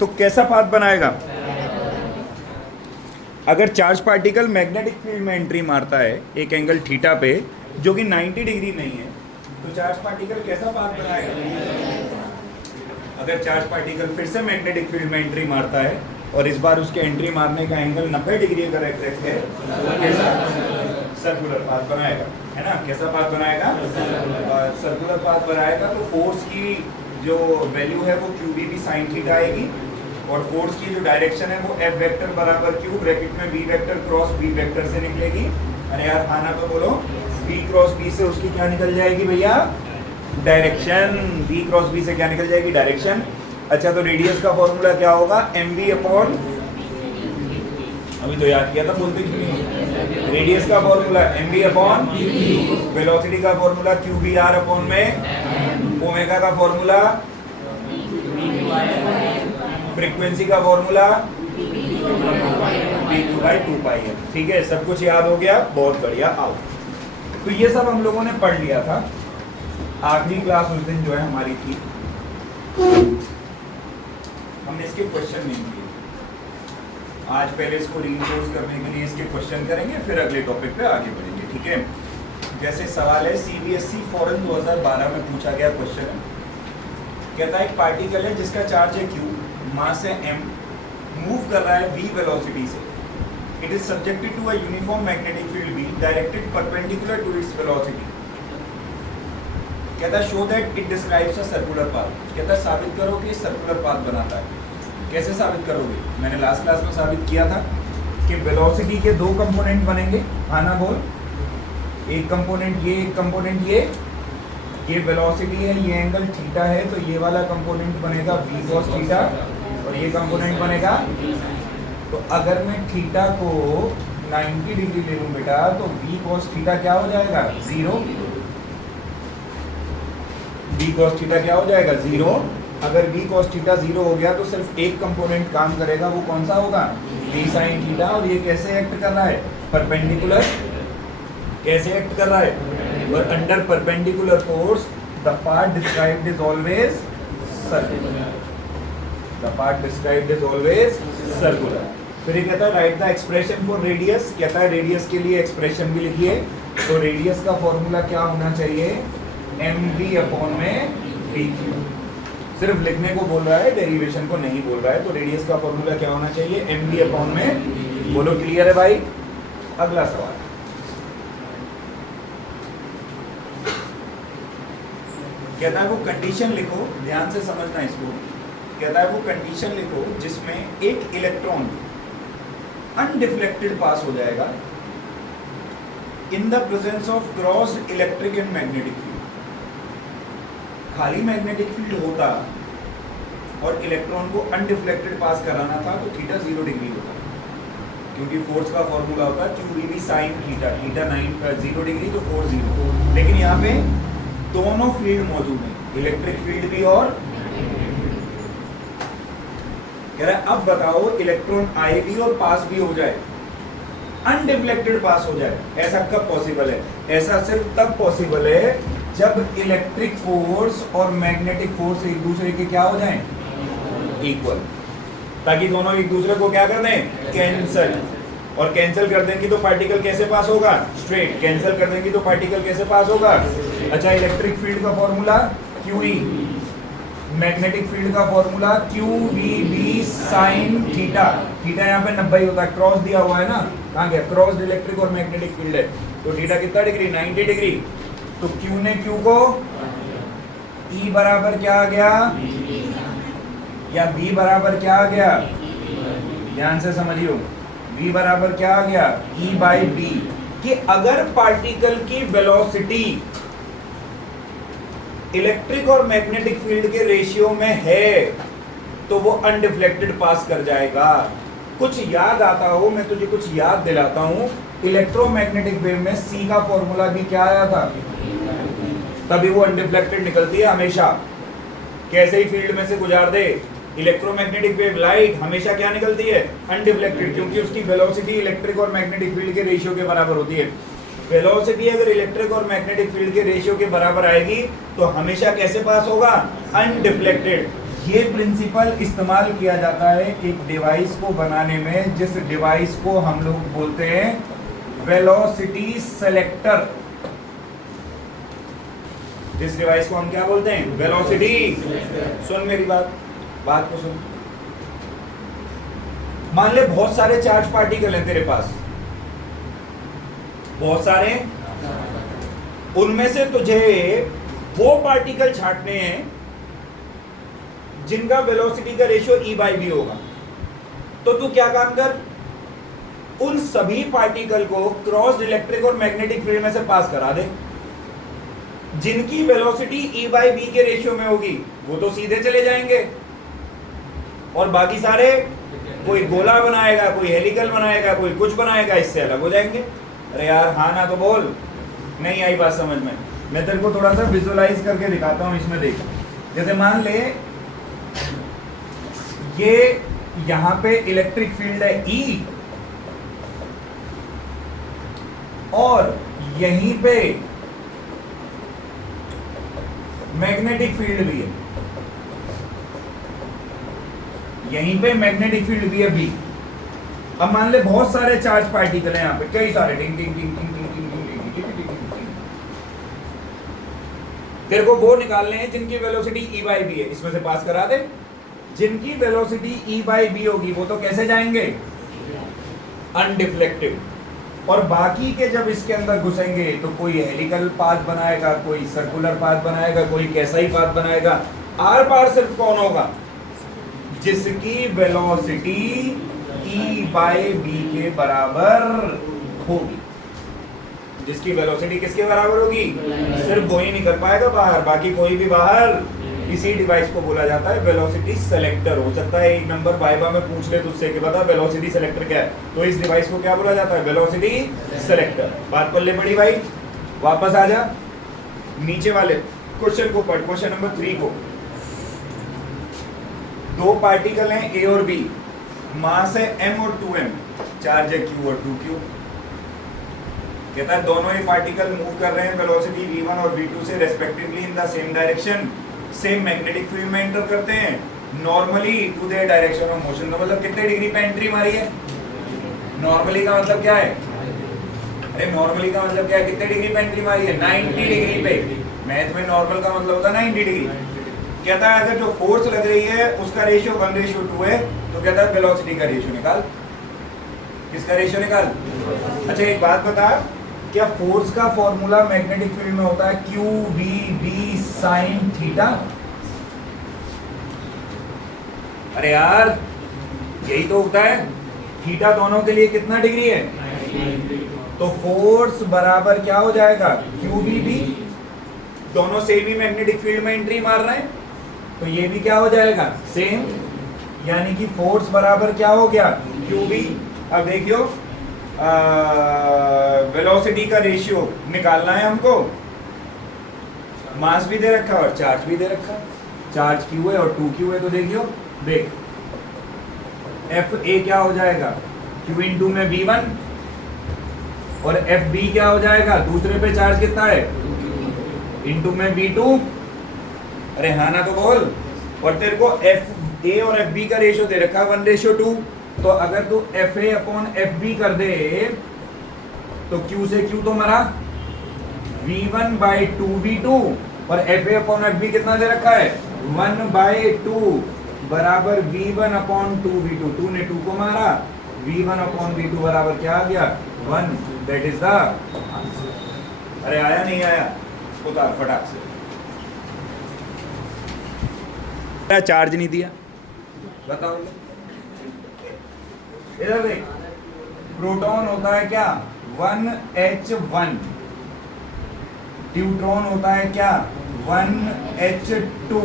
तो कैसा पाथ बनाएगा? अगर चार्ज पार्टिकल मैग्नेटिक फील्ड में एंट्री मारता है एक एंगल थीटा पे जो कि 90 डिग्री नहीं है, तो चार्ज पार्टिकल कैसा पाथ बनाएगा? अगर चार्ज पार्टिकल फिर से मैग्नेटिक फील्ड में एंट्री मारता है और इस बार उसके एंट्री मारने का एंगल 90 डिग्री अगर एग्जैक्ट है, तो कैसा सर्कुलर पाथ बनाएगा, है ना? कैसा पाथ बनाएगा? सर्कुलर पाथ बनाएगा। तो फोर्स की जो वैल्यू है वो क्यू बी साइन थीटा आएगी और फोर्स की जो डायरेक्शन है वो एफ वेक्टर बराबर क्यू ब्रैकेट में v vector cross b vector से निकलेगी। अरे यार खाना तो बोलो, वी क्रॉस बी से उसकी क्या निकल जाएगी भैया? डायरेक्शन। वी क्रॉस बी से क्या निकल जाएगी? डायरेक्शन। अच्छा, तो रेडियस का फॉर्मूला क्या होगा? एम वी अपॉन, अभी तो याद किया था, बोलते क्यों नहीं? रेडियस का formula M V upon, velocity का formula Q B R upon में, ओमेगा का फॉर्मूला, फ्रीक्वेंसी का फॉर्मूला p/2 है। ठीक है, सब कुछ याद हो गया? बहुत बढ़िया। आओ, तो ये सब हम लोगों ने पढ़ लिया था। आखिरी क्लास उस दिन जो है हमारी थी, हमने इसके क्वेश्चन नहीं किए। आज पहले इसको रीइंफोर्स करने के लिए इसके क्वेश्चन करेंगे, फिर अगले टॉपिक पे आगे बढ़ेंगे। ठीक है, जैसे सवाल है सीबीएसई फॉरेन 2012 में पूछा गया क्वेश्चन है। कहता है एक पार्टिकल है जिसका चार्ज है q, मास है m, मूव कर रहा है v वेलोसिटी से। It is subjected to a uniform magnetic field b directed perpendicular to its velocity. कहता है show that it describes a circular path. कहता है साबित करो कि सर्कुलर पाथ बनाता है। कैसे साबित करोगे? मैंने लास्ट क्लास में साबित किया था कि वेलोसिटी के दो कंपोनेंट बनेंगे। आना बोल, एक कंपोनेंट ये, एक कंपोनेंट ये वेलोसिटी है, ये एंगल थीटा है, तो ये वाला कंपोनेंट बनेगा v cos थीटा और ये कंपोनेंट बनेगा। तो अगर मैं थीटा को 90 डिग्री ले लूं बेटा, तो v cos थीटा क्या हो जाएगा? 0। v cos थीटा क्या हो जाएगा? 0। अगर v cos थीटा 0 हो गया तो सिर्फ एक कंपोनेंट काम करेगा, वो कौन सा होगा? v sin theta. और ये कैसे एक्ट कर रहा है? परपेंडिकुलर। कैसे एक्ट कर रहा है? और under perpendicular force the path described is always circular. The path described is always circular. फिर ये कहता है right the expression for radius. कहता है रेडियस के लिए एक्सप्रेशन भी लिखिए। तो रेडियस का फॉर्मूला क्या होना चाहिए? एम वी अपॉन में वी क्यू। सिर्फ लिखने को बोल रहा है, डेरिवेशन को नहीं बोल रहा है। तो रेडियस का फॉर्मूला क्या होना चाहिए? एम वी अपॉन में। बोलो क्लियर है भाई? अगला सवाल, कहता है वो कंडीशन लिखो, ध्यान से समझना इसको। कहता है वो कंडीशन लिखो जिसमें एक इलेक्ट्रॉन अनडिफ्लेक्टेड पास हो जाएगा in the presence of crossed electric and magnetic field. खाली मैग्नेटिक फील्ड होता और इलेक्ट्रॉन को अनडिफ्लेक्टेड पास कराना था तो थीटा 0 डिग्री होता, क्योंकि फोर्स का फॉर्मूला होता q b v sine theta. Theta 0 degree तो फोर्स 0। लेकिन यहाँ पे दोनों फील्ड मौजूद हैं, इलेक्ट्रिक फील्ड भी और। कह रहा है अब बताओ इलेक्ट्रॉन आए भी और पास भी हो जाए, अनडिफ्लेक्टेड पास हो जाए, ऐसा कब पॉसिबल है? ऐसा सिर्फ तब पॉसिबल है जब इलेक्ट्रिक फोर्स और मैग्नेटिक फोर्स एक दूसरे के क्या हो जाएं? इक्वल। ताकि दोनों एक दूसरे को क्या कर दें? कैंसल। और कैंसिल कर देंगे तो पार्टिकल कैसे पास होगा? स्ट्रेट। कैंसिल कर देंगे तो पार्टिकल कैसे पास होगा? अच्छा, इलेक्ट्रिक फील्ड का फॉर्मूला QE, मैग्नेटिक फील्ड का formula QVB sign theta. Theta यहाँ पे 90 होता है, क्रॉस दिया हुआ है ना, कहाँ गया? क्रॉस इलेक्ट्रिक और मैग्नेटिक फील्ड है, तो थीटा कितना डिग्री? 90 डिग्री। तो Q ने Q को E बराबर क्या आ गया? या B बराबर क्या आ गया? ध्यान से समझियो, V बराबर क्या आ गया? E/B। कि अगर पार्टिकल की वेलोसिटी इलेक्ट्रिक और मैग्नेटिक फील्ड के रेशियो में है तो वो अनडिफ्लेक्टेड पास कर जाएगा। कुछ याद आता हो, मैं तुझे कुछ याद दिलाता हूं, इलेक्ट्रोमैग्नेटिक वेव में C का फॉर्मूला भी क्या आया था? तभी वो अनडिफ्लेक्टेड निकलती है हमेशा। कैसे ही फील्ड में से गुजार दे, इलेक्ट्रोमैग्नेटिक वेव लाइट हमेशा क्या निकलती है? अनडिफ्लेक्टेड, क्योंकि उसकी वेलोसिटी इलेक्ट्रिक और मैग्नेटिक फील्ड के रेशियो के बराबर होती है। वेलोसिटी अगर इलेक्ट्रिक और मैग्नेटिक फील्ड के रेशियो के बराबर आएगी तो हमेशा कैसे पास होगा? अनडिफ्लेक्टेड। ये प्रिंसिपल इस्तेमाल किया जाता है एक डिवाइस को बनाने में, जिस डिवाइस को हम लोग बोलते हैं वेलोसिटी सेलेक्टर। जिस डिवाइस को हम क्या बोलते हैं? वेलोसिटी। सुन मेरी बात को सुन। मान ले बहुत सारे चार्ज पार्टिकल हैं तेरे पास, बहुत सारे, उनमें से तुझे वो पार्टिकल छांटने हैं जिनका वेलोसिटी का रेशियो E/v होगा। तो तू क्या काम कर, उन सभी पार्टिकल को क्रॉस इलेक्ट्रिक और मैग्नेटिक फील्ड में से पास करा दे। जिनकी वेलोसिटी E/v के रेशियो में होगी वो तो सीधे चले जाएंगे, और बाकी सारे कोई गोला बनाएगा, कोई हेलिकल बनाएगा, कोई कुछ बनाएगा, इससे अलग हो जाएंगे। अरे यार हाँ ना तो बोल, नहीं आई बात समझ में? मैं तेरे को थोड़ा सा विजुअलाइज करके दिखाता हूं। इसमें देख, जैसे मान ले ये यहां पे इलेक्ट्रिक फील्ड है E, और यहीं पे मैग्नेटिक फील्ड भी है, यहीं पे मैग्नेटिक फील्ड भी है B। अब मान ले बहुत सारे चार्ज पार्टिकल हैं यहाँ पे, कई सारे, टिंग टिंग टिंग टिंग टिंग टिंग टिंग टिंग टिंग टिंग टिंग टिंग। तेरे को वो निकालने हैं जिनकी वेलोसिटी E/v है, इसमें से पास करा दे। जिनकी वेलोसिटी E/v होगी वो तो कैसे जाएंगे? अनडिफ्लेक्टेड। और बाकी के जब इसके अंदर घुसेंगे तो कोई हेलिकल पाथ बनाएगा, कोई सर्कुलर पाथ बनाएगा, कोई कैसा ही पाथ बनाएगा। आर पार सिर्फ कौन होगा? जिसकी वेलोसिटी E/v के बराबर होगी। जिसकी वेलोसिटी किसके बराबर होगी? सिर्फ वो ही निकल पाएगा बाहर, बाकी कोई भी बाहर। इसी डिवाइस को बोला जाता है वेलोसिटी सेलेक्टर। हो सकता है एक नंबर वाइवा में पूछ ले तुझसे कि बता वेलोसिटी सेलेक्टर क्या है, तो इस डिवाइस को क्या बोला जाता है? Velocity selector. बात पल्ले पड़ी भाई? वापस आ जा नीचे वाले क्वेश्चन को पढ़, क्वेश्चन नंबर 3 को। दो पार्टिकल हैं A और B, मास है m और 2m, चार्ज है q और 2q। कहता है दोनों ही पार्टिकल मूव कर रहे हैं वेलोसिटी v1 और v2 से respectively in the same direction, same magnetic field में एंटर करते हैं, normally to their direction of motion. तो मतलब कितने डिग्री पे एंट्री मारी है? नॉर्मली का मतलब क्या है? अरे नॉर्मली का मतलब क्या है? कितने डिग्री पे एंट्री मारी है? 90 डिग्री पे। मैथ में नॉर्मल का मतलब होता है 90 डिग्री। कहता है अगर जो फोर्स लग रही है उसका रेशियो 1:2 है, तो कहता है वेलोसिटी का रेशियो निकाल। किसका रेशियो निकाल? अच्छा एक बात बता, क्या फोर्स का फॉर्मूला मैग्नेटिक फील्ड में होता है QVB sin थीटा? अरे यार यही तो होता है। थीटा दोनों के लिए कितना डिग्री है? तो फोर्स बराबर क्या हो जाएगा? QVB। दोनों सेम ही मैग्नेटिक फील्ड में एंट्री मार रहे हैं, तो ये भी क्या हो जाएगा? सेम। यानी कि फोर्स बराबर क्या हो गया? QV। अब देखियो वेलोसिटी का रेशियो निकालना है हमको। मास भी दे रखा और चार्ज भी दे रखा। चार्ज Q है और 2Q है, तो देखियो देख FA क्या हो जाएगा? Q इंटू में V1, और FB क्या हो जाएगा? दूसरे पे चार्ज कितना है? इंटू में V2। अरे हाँ ना तो बोल। और तेरे को FA और FB का रेशियो दे रखा 1:2। तो अगर तू FA अपॉन FB कर दे तो Q से Q तो मरा, V1/2V2, और FA अपॉन FB कितना दे रखा है? 1/2 बराबर V1/2V2। 2 ने 2 को मारा, V1/V2 बराबर क्या आ गया? 1। That is the answer. अरे आया नहीं आया? उतार फटाक से। चार्ज नहीं दिया, बताओ। इधर देख, प्रोटॉन होता है क्या? 1H1। न्यूट्रॉन होता है क्या? 1H2।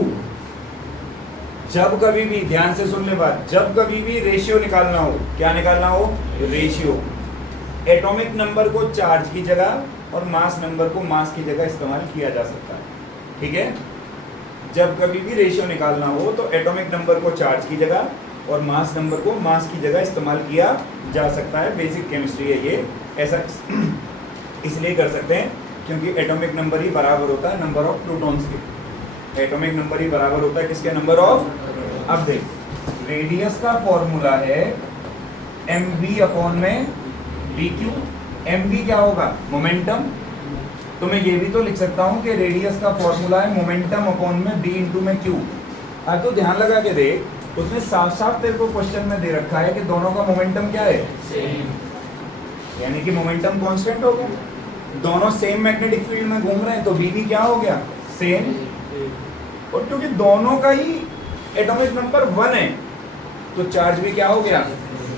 जब कभी भी, ध्यान से सुन ले बात, जब कभी भी रेशियो निकालना हो, क्या निकालना हो? रेशियो। एटॉमिक नंबर को चार्ज की जगह और मास नंबर को मास की जगह इस्तेमाल किया जा सकता है, ठीक है? जब कभी भी रेशियो निकालना हो तो एटॉमिक नंबर को चार्ज की जगह और मास नंबर को मास की जगह इस्तेमाल किया जा सकता है। बेसिक केमिस्ट्री है ये। ऐसा इसलिए कर सकते हैं क्योंकि एटॉमिक नंबर ही बराबर होता है नंबर ऑफ प्रोटॉन्स के। एटॉमिक नंबर ही बराबर होता है किसके? नंबर ऑफ अब देख, रेडियस का फॉर्मूला है mv अपॉन में dq। mv क्या होगा? मोमेंटम। तो मैं ये भी तो लिख सकता हूं कि रेडियस का फॉर्मूला है मोमेंटम अपॉन में b इंटू में q। अब तो ध्यान लगा के देख, उसमें साफ साफ तेरे को क्वेश्चन में दे रखा है कि दोनों का मोमेंटम क्या है? सेम। यानी कि मोमेंटम कांस्टेंट हो गया, दोनों सेम मैग्नेटिक फील्ड में घूम रहे हैं, तो b भी क्या हो गया? सेम। और क्योंकि दोनों का ही एटॉमिक नंबर 1 है तो चार्ज भी क्या हो गया?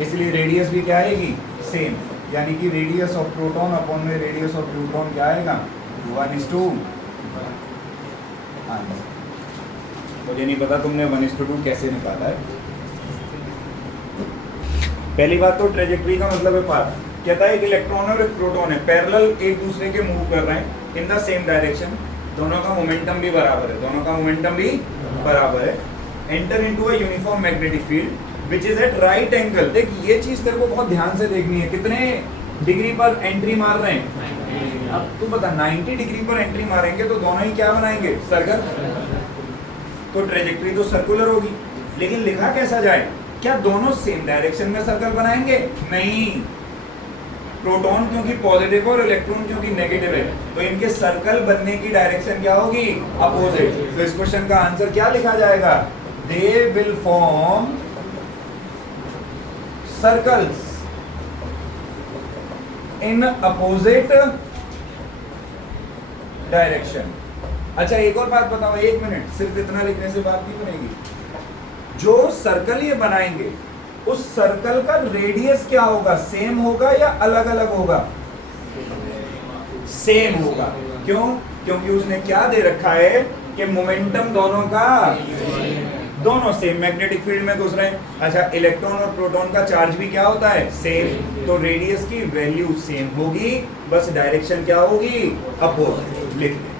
इसलिए रेडियस भी क्या आएगी? सेम। यानी कि रेडियस ऑफ प्रोटॉन अपॉन में रेडियस ऑफ न्यूट्रॉन क्या आएगा? 1:1। मुझे नहीं पता तुमने 1:2 कैसे निकाला है। पहली बात तो ट्रेजेक्टरी का मतलब है पाथ। कहता है एक इलेक्ट्रॉन और एक प्रोटॉन है, पैरेलल एक दूसरे के मूव कर रहे हैं इन द सेम डायरेक्शन, दोनों का मोमेंटम भी बराबर है, दोनों का मोमेंटम भी बराबर है। Enter into a uniform magnetic field which is at right angle. देख ये चीज तेरे को बहुत ध्यान से देखनी है, कितने डिग्री पर एंट्री मार रहे हैं? अब तू बता, 90 डिग्री पर एंट्री मारेंगे तो दोनों ही क्या बनाएंगे? सर्कल। तो ट्रेजेक्टरी तो सर्कुलर होगी, लेकिन लिखा कैसा जाए? क्या दोनों सेम डायरेक्शन में सर्कल बनाएंगे? नहीं, प्रोटॉन क्योंकि पॉजिटिव और इलेक्ट्रॉन क्योंकि नेगेटिव है, तो इनके सर्कल बनने की डायरेक्शन क्या होगी? अपोजिट। तो इस क्वेश्चन का आंसर क्या लिखा जाएगा? They will form circles in opposite direction. अच्छा एक और बात बताओ, 1 मिनट, सिर्फ इतना लिखने से बात नहीं बनेगी। जो सर्कल ये बनाएंगे उस सर्कल का रेडियस क्या होगा? सेम होगा या अलग अलग होगा? सेम होगा। क्यों? क्योंकि उसने क्या दे रखा है कि मोमेंटम दोनों का, दोनों सेम मैग्नेटिक फील्ड में घुस रहे हैं। अच्छा इलेक्ट्रॉन और प्रोटॉन का चार्ज भी क्या होता है? सेम। तो रेडियस की वैल्यू सेम होगी, बस डायरेक्शन क्या होगी? अपोजिट। लिख दे,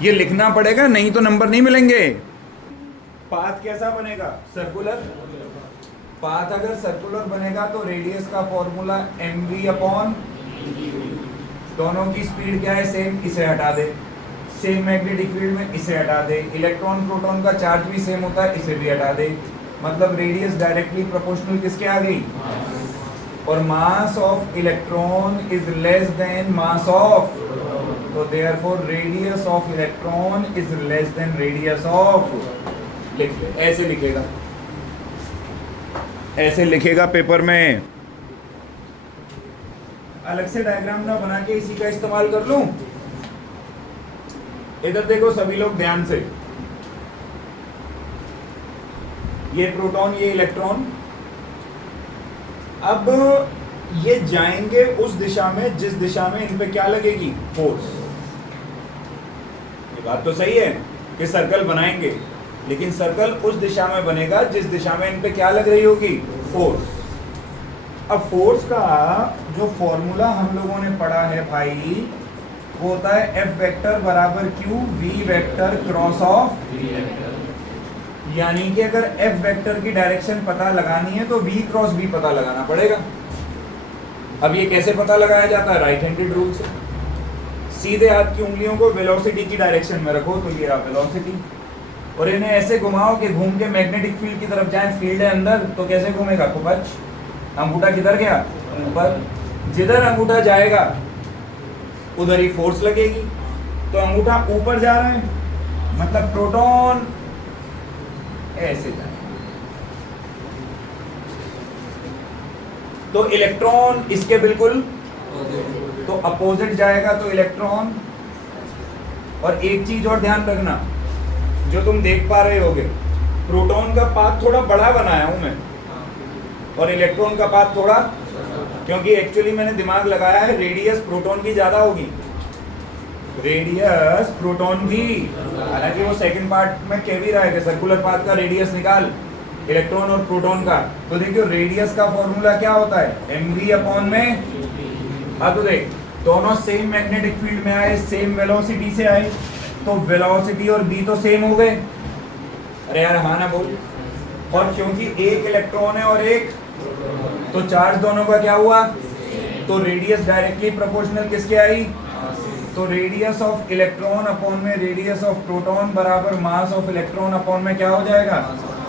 ये लिखना पड़ेगा, नहीं तो नंबर नहीं मिलेंगे। पाथ कैसा बनेगा? सर्कुलर। पाथ अगर सर्कुलर बनेगा तो रेडियस का फॉर्मूला mv अपॉन, दोनों की स्पीड क्या है? सेम, इसे हटा दे। सेम मैग्नेटिक फील्ड में, इसे हटा दे। इलेक्ट्रॉन प्रोटॉन का चार्ज भी सेम होता है, इसे भी हटा दे। मतलब रेडियस डायरेक्टली प्रोपोर्शनल किसके आ गई? और mass of electron is less than mass of, तो therefore radius of electron is less than radius of. लिख ले, ऐसे लिखेगा, ऐसे लिखेगा पेपर में। अलग से डायग्राम ना बना के इसी का इस्तेमाल कर लूं। इधर देखो सभी लोग ध्यान से, ये प्रोटॉन ये इलेक्ट्रॉन, अब ये जाएंगे उस दिशा में जिस दिशा में इन पे क्या लगेगी? फोर्स। ये बात तो सही है कि सर्कल बनाएंगे, लेकिन सर्कल उस दिशा में बनेगा जिस दिशा में इन पे क्या लग रही होगी? फोर्स। अब फोर्स का जो फॉर्मूला हम लोगों ने पढ़ा है भाई, वो होता है F वेक्टर बराबर Q V vector cross of. यानी कि अगर F वेक्टर की डायरेक्शन पता लगानी है तो V क्रॉस V पता लगाना पड़ेगा। अब ये कैसे पता लगाया जाता है? राइट हैंडेड रूल से। सीधे हाथ की उंगलियों को वेलोसिटी की डायरेक्शन में रखो, तो ये रहा वेलोसिटी, और इन्हें ऐसे घुमाओ कि घूम के मैग्नेटिक फील्ड की तरफ जाए। फील्ड है अंदर, तो कैसे घूमेगा? कुपच। अंगूठा किधर गया? ऊपर। जिधर अंगूठा जाएगा उधर ही फोर्स लगेगी, तो अंगूठा ऊपर जा रहा है, मतलब प्रोटॉन ऐसे जाएगा, तो इलेक्ट्रॉन इसके बिल्कुल तो अपोजिट जाएगा, तो इलेक्ट्रॉन। और एक चीज और ध्यान रखना, जो तुम देख पा रहे होगे, प्रोटॉन का पाथ थोड़ा बड़ा बनाया हूं मैं और इलेक्ट्रॉन का पाथ थोड़ा, क्योंकि एक्चुअली मैंने दिमाग लगाया है रेडियस प्रोटॉन की ज्यादा होगी, रेडियस प्रोटॉन की। हालांकि वो सेकंड पार्ट में कह भी रहा है कि सर्कुलर पाथ का रेडियस निकाल, इलेक्ट्रॉन और प्रोटॉन का। तो देखियो रेडियस का फॉर्मूला क्या होता है? mv अपॉन में, हाँ तो देख दोनों सेम मैग्नेटिक फील्ड में आए, सेम वेलोसिटी से आए, तो वेलोसिटी और v तो सेम हो गए। अरे यार हाँ ना बोल। और क्योंकि एक इलेक्ट्रॉन है और एक, तो चार्ज दोनों का क्या हुआ? तो रेडियस डायरेक्टली प्रोपोर्शनल किसके आई? तो रेडियस ऑफ इलेक्ट्रॉन अपॉन में रेडियस ऑफ प्रोटॉन बराबर मास ऑफ इलेक्ट्रॉन अपॉन में क्या हो जाएगा?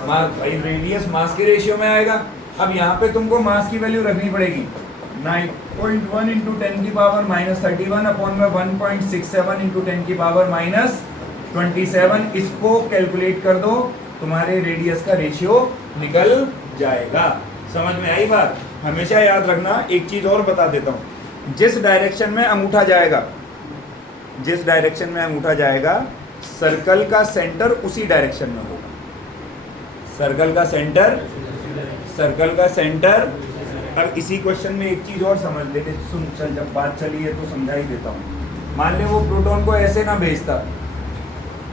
भाई रेडियस मास के रेशियो में आएगा। अब यहाँ पे तुमको मास की वैल्यू रखनी पड़ेगी 9.1 इंटू 10 की पावर माइनस 31 अपॉन में 1.67 इंटू 10 की पावर माइनस 27। इसको कैलकुलेट कर दो, तुम्हारे रेडियस का रेशियो निकल जाएगा। समझ में आई बात? हमेशा याद रखना। एक चीज और बता देता हूँ, जिस डायरेक्शन में अंगूठा जाएगा, जिस डायरेक्शन में अंगूठा जाएगा, सर्कल का सेंटर उसी डायरेक्शन में होगा। सर्कल का सेंटर, सर्कल का सेंटर। अब इसी क्वेश्चन में एक चीज और समझ लेते, सुन चल, जब बात चली है तो समझा ही देता हूँ। मान ले वो प्रोटॉन को ऐसे ना भेजता,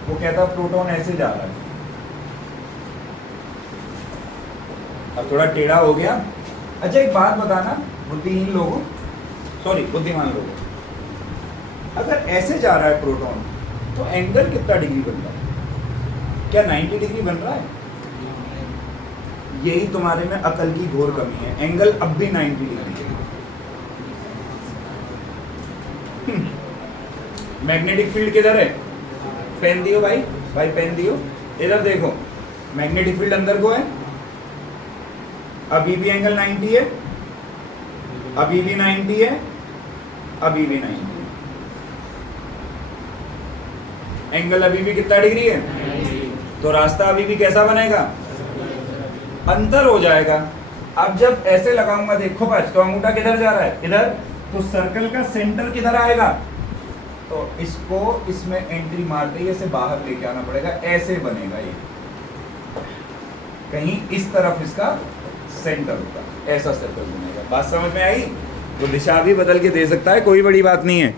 वो कहता प्रोटॉन ऐसे जा रहा है, अब थोड़ा टेढ़ा हो गया। अच्छा एक बात बताना बुद्धिहीन लोगों, सॉरी बुद्धिमान लोगों, अगर ऐसे जा रहा है प्रोटॉन तो एंगल कितना डिग्री बन रहा है? क्या 90 डिग्री बन रहा है? यही तुम्हारे में अकल की घोर कमी है। एंगल अब भी 90 डिग्री है। मैग्नेटिक फील्ड किधर है? पेन दियो भाई, भाई पेन दियो। इधर देखो, मैग्नेटिक फील्ड अंदर को है, अभी भी एंगल 90 है, अभी भी 90 है, अभी भी 90 है। एंगल अभी भी कितना डिग्री है? तो रास्ता अभी भी कैसा बनेगा? अंतर हो जाएगा। अब जब ऐसे लगाऊंगा, देखो बस, तो अंगूठा किधर जा रहा है? इधर। तो सर्कल का सेंटर किधर आएगा? तो इसको इसमें एंट्री मारते ही ऐसे बाहर लेके आना पड़ेगा, ऐसे बनेगा ये, कहीं इस तरफ इसका सेंटर होगा, ऐसा सर्कल बनेगा। बात समझ में आई? तो दिशा भी बदल के दे सकता है, कोई बड़ी बात नहीं है।